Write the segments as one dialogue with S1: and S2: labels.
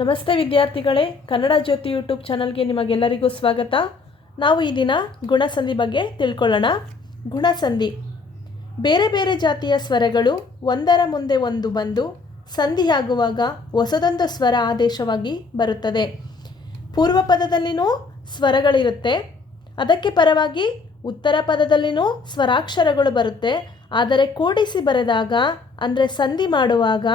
S1: ನಮಸ್ತೆ ವಿದ್ಯಾರ್ಥಿಗಳೇ, ಕನ್ನಡ ಜ್ಯೋತಿ ಯೂಟ್ಯೂಬ್ ಚಾನಲ್ಗೆ ನಿಮಗೆಲ್ಲರಿಗೂ ಸ್ವಾಗತ. ನಾವು ಈ ದಿನ ಗುಣಸಂಧಿ ಬಗ್ಗೆ ತಿಳ್ಕೊಳ್ಳೋಣ. ಗುಣಸಂಧಿ. ಬೇರೆ ಬೇರೆ ಜಾತಿಯ ಸ್ವರಗಳು ಒಂದರ ಮುಂದೆ ಒಂದು ಬಂದು ಸಂಧಿಯಾಗುವಾಗ ಹೊಸದೊಂದು ಸ್ವರ ಆದೇಶವಾಗಿ ಬರುತ್ತದೆ. ಪೂರ್ವ ಪದದಲ್ಲಿನೂ ಸ್ವರಗಳಿರುತ್ತೆ. ಅದಕ್ಕೆ ಪರವಾಗಿ ಉತ್ತರ ಪದದಲ್ಲಿನೂ ಸ್ವರಾಕ್ಷರಗಳು ಬರುತ್ತೆ. ಆದರೆ ಕೂಡಿಸಿ ಬರೆದಾಗ, ಅಂದರೆ ಸಂಧಿ ಮಾಡುವಾಗ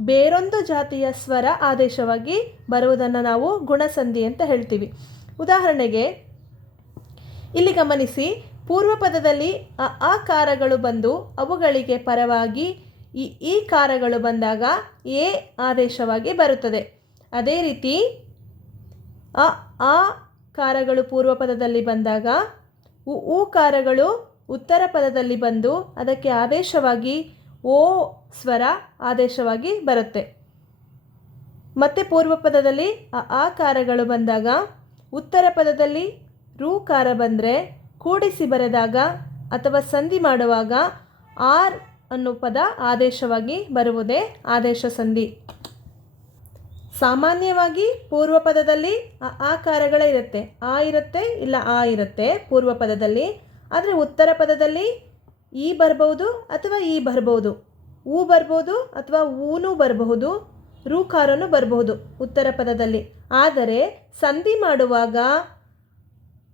S1: ಬೇರೊಂದು ಜಾತಿಯ ಸ್ವರ ಆದೇಶವಾಗಿ ಬರುವುದನ್ನು ನಾವು ಗುಣಸಂಧಿ ಅಂತ ಹೇಳ್ತೀವಿ. ಉದಾಹರಣೆಗೆ, ಇಲ್ಲಿ ಗಮನಿಸಿ, ಪೂರ್ವ ಪದದಲ್ಲಿ ಅ ಕಾರಗಳು ಬಂದು ಅವುಗಳಿಗೆ ಪರವಾಗಿ ಈ ಈ ಕಾರಗಳು ಬಂದಾಗ ಎ ಆದೇಶವಾಗಿ ಬರುತ್ತದೆ. ಅದೇ ರೀತಿ, ಅ, ಆ ಕಾರಗಳು ಪೂರ್ವ ಪದದಲ್ಲಿ ಬಂದಾಗ ಉ, ಊ ಕಾರಗಳು ಉತ್ತರ ಪದದಲ್ಲಿ ಬಂದು ಅದಕ್ಕೆ ಆದೇಶವಾಗಿ ಓ ಸ್ವರ ಆದೇಶವಾಗಿ ಬರುತ್ತೆ. ಮತ್ತೆ ಪೂರ್ವ ಪದದಲ್ಲಿ ಆ ಕಾರಗಳು ಬಂದಾಗ ಉತ್ತರ ಪದದಲ್ಲಿ ರೂಕಾರ ಬಂದರೆ ಕೂಡಿಸಿ ಬರೆದಾಗ ಅಥವಾ ಸಂಧಿ ಮಾಡುವಾಗ ಆರ್ ಅನ್ನೋ ಪದ ಆದೇಶವಾಗಿ ಬರುವುದೇ ಆದೇಶ ಸಂಧಿ. ಸಾಮಾನ್ಯವಾಗಿ ಪೂರ್ವ ಪದದಲ್ಲಿ ಅ ಆಕಾರಗಳೇ ಇರುತ್ತೆ. ಆ ಇರುತ್ತೆ ಇಲ್ಲ ಆ ಇರುತ್ತೆ ಪೂರ್ವ ಪದದಲ್ಲಿ. ಆದರೆ ಉತ್ತರ ಪದದಲ್ಲಿ ಈ ಬರ್ಬೋದು ಅಥವಾ ಈ ಬರ್ಬೋದು? ಊ ಬರ್ಬೋದು ಅಥವಾ ಊನು ಬರಬಹುದು? ರೂಕಾರನು ಬರಬಹುದು ಉತ್ತರ ಪದದಲ್ಲಿ. ಆದರೆ ಸಂಧಿ ಮಾಡುವಾಗ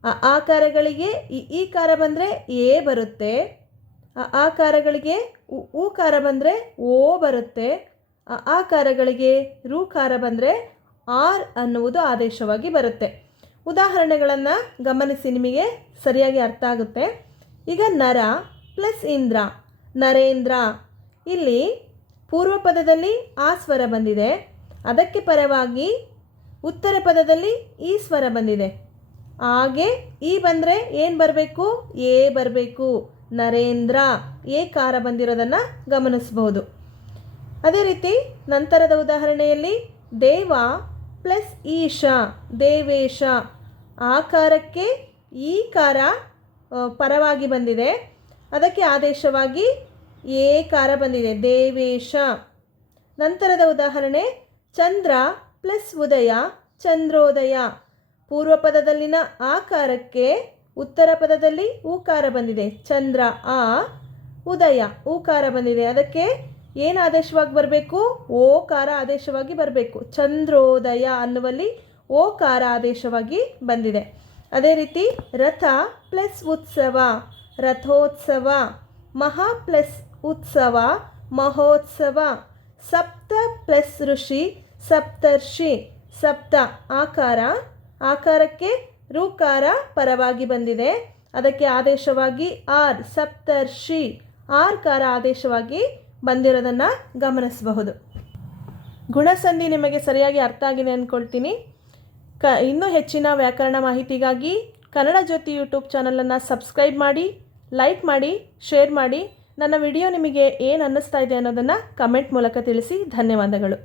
S1: ಆ ಆಕಾರಗಳಿಗೆ ಈ ಈ ಕಾರ ಬಂದರೆ ಎ ಬರುತ್ತೆ ಆ ಆಕಾರಗಳಿಗೆ ಉ ಕಾರ ಬಂದರೆ ಓ ಬರುತ್ತೆ ಆ ಆಕಾರಗಳಿಗೆ ರೂ-ಕಾರ ಬಂದರೆ ಆರ್ ಅನ್ನುವುದು ಆದೇಶವಾಗಿ ಬರುತ್ತೆ. ಉದಾಹರಣೆಗಳನ್ನು ಗಮನಿಸಿ ನಿಮಗೆ ಸರಿಯಾಗಿ ಅರ್ಥ ಆಗುತ್ತೆ. ಈಗ ನರ ಪ್ಲಸ್ ಇಂದ್ರ, ನರೇಂದ್ರ. ಇಲ್ಲಿ ಪೂರ್ವ ಪದದಲ್ಲಿ ಆ ಸ್ವರ ಬಂದಿದೆ. ಅದಕ್ಕೆ ಪರವಾಗಿ ಉತ್ತರ ಪದದಲ್ಲಿ ಈ ಸ್ವರ ಬಂದಿದೆ. ಹಾಗೆ ಈ ಬಂದರೆ ಏನು ಬರಬೇಕು? ಎ ಬರಬೇಕು. ನರೇಂದ್ರ. ಎ ಕಾರ ಬಂದಿರೋದನ್ನು ಗಮನಿಸಬಹುದು ಅದೇ ರೀತಿ ನಂತರದ ಉದಾಹರಣೆಯಲ್ಲಿ ದೇವ ಪ್ಲಸ್ ಈಶ, ದೇವೇಶ. ಆಕಾರಕ್ಕೆ ಈ ಕಾರ ಪರವಾಗಿ ಬಂದಿದೆ. ಅದಕ್ಕೆ ಆದೇಶವಾಗಿ ಏಕಾರ ಕಾರ ಬಂದಿದೆ. ದೇವೇಶ. ನಂತರದ ಉದಾಹರಣೆ, ಚಂದ್ರ ಪ್ಲಸ್ ಉದಯ, ಚಂದ್ರೋದಯ. ಪೂರ್ವ ಪದದಲ್ಲಿನ ಆಕಾರಕ್ಕೆ ಉತ್ತರ ಪದದಲ್ಲಿ ಊಕಾರ ಬಂದಿದೆ. ಚಂದ್ರ, ಆ, ಉದಯ, ಊಕಾರ ಬಂದಿದೆ. ಅದಕ್ಕೆ ಏನು ಆದೇಶವಾಗಿ ಬರಬೇಕು? ಓಕಾರ ಆದೇಶವಾಗಿ ಬರಬೇಕು. ಚಂದ್ರೋದಯ ಅನ್ನುವಲ್ಲಿ ಓಕಾರ ಆದೇಶವಾಗಿ ಬಂದಿದೆ. ಅದೇ ರೀತಿ ರಥ ಪ್ಲಸ್ ಉತ್ಸವ. ರಥೋತ್ಸವ, ಮಹಾ ಪ್ಲಸ್ ಉತ್ಸವ, ಮಹೋತ್ಸವ, ಸಪ್ತ ಪ್ಲಸ್ ಋಷಿ, ಸಪ್ತರ್ಷಿ, ಸಪ್ತ ಆಕಾರ, ಆಕಾರಕ್ಕೆ ರೂಕಾರ ಪರವಾಗಿ ಬಂದಿದೆ. ಅದಕ್ಕೆ ಆದೇಶವಾಗಿ ಆರ್, ಸಪ್ತರ್ಷಿ ಆರ್ ಕಾರ ಆದೇಶವಾಗಿ ಬಂದಿರೋದನ್ನು ಗಮನಿಸಬಹುದು. ಗುಣಸಂಧಿ ನಿಮಗೆ ಸರಿಯಾಗಿ ಅರ್ಥ ಆಗಿದೆ ಅಂದ್ಕೊಳ್ತೀನಿ ಕ, ಇನ್ನೂ ಹೆಚ್ಚಿನ ವ್ಯಾಕರಣ ಮಾಹಿತಿಗಾಗಿ ಕನ್ನಡ ಜ್ಯೋತಿ ಯೂಟ್ಯೂಬ್ ಚಾನಲನ್ನು ಸಬ್ಸ್ಕ್ರೈಬ್ ಮಾಡಿ, ಲೈಕ್ ಮಾಡಿ, ಶೇರ್ ಮಾಡಿ. ನನ್ನ ವಿಡಿಯೋ ನಿಮಗೆ ಏನು ಅನ್ನಿಸ್ತಾ ಇದೆ ಅನ್ನೋದನ್ನು ಕಮೆಂಟ್ ಮೂಲಕ ತಿಳಿಸಿ. ಧನ್ಯವಾದಗಳು.